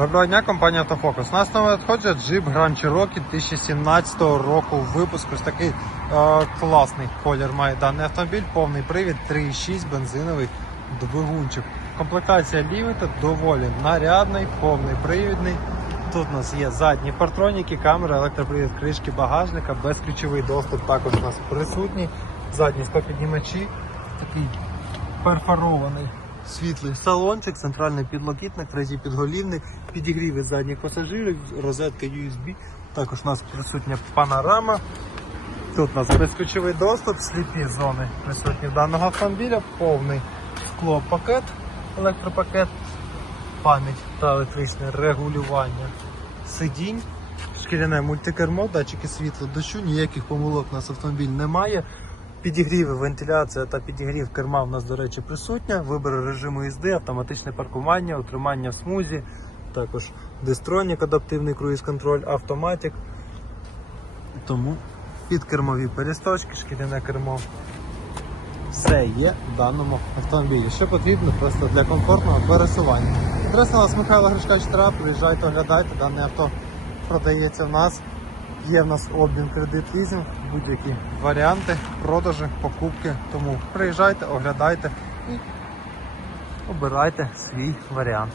Доброго дня, компанія Автофокус. Нас нове надходжує Jeep Grand Cherokee 2017 року випуску. Ось такий е, класний колір має даний автомобіль, повний привід, 3,6 бензиновий двигунчик. Комплектація Limited доволі нарядний, повний привідний. Тут у нас є задні партроніки, камера, електропривід кришки багажника, безключовий доступ також у нас присутній. Задні склопіднімачі, такий перфорований світлий салончик, центральний підлокітник, третій підголівник, підігріви задніх пасажирів, розетка USB. Також у нас присутня панорама. Тут у нас безключовий доступ, сліпі зони присутні даного автомобіля, повний склопакет, електропакет, пам'ять та електричне регулювання сидінь, шкіряне мультикермо, датчики світла дощу, ніяких помилок у нас автомобіль немає. Підігріви, вентиляція та підігрів керма у нас, до речі, присутня. Вибір режиму їзди, автоматичне паркування, утримання в смузі, також дистронік, адаптивний круїз-контроль, автоматик. Тому підкермові пересточки, шкіряне кермо. Все є в даному автомобілі. Що потрібно просто для комфортного пересування. Адреса у нас Михайла Гришка 4, приїжджайте, оглядайте, дане авто продається в нас. Є в нас обмін кредит лізинг, будь-які варіанти, продажі, покупки. Тому приїжджайте, оглядайте і обирайте свій варіант.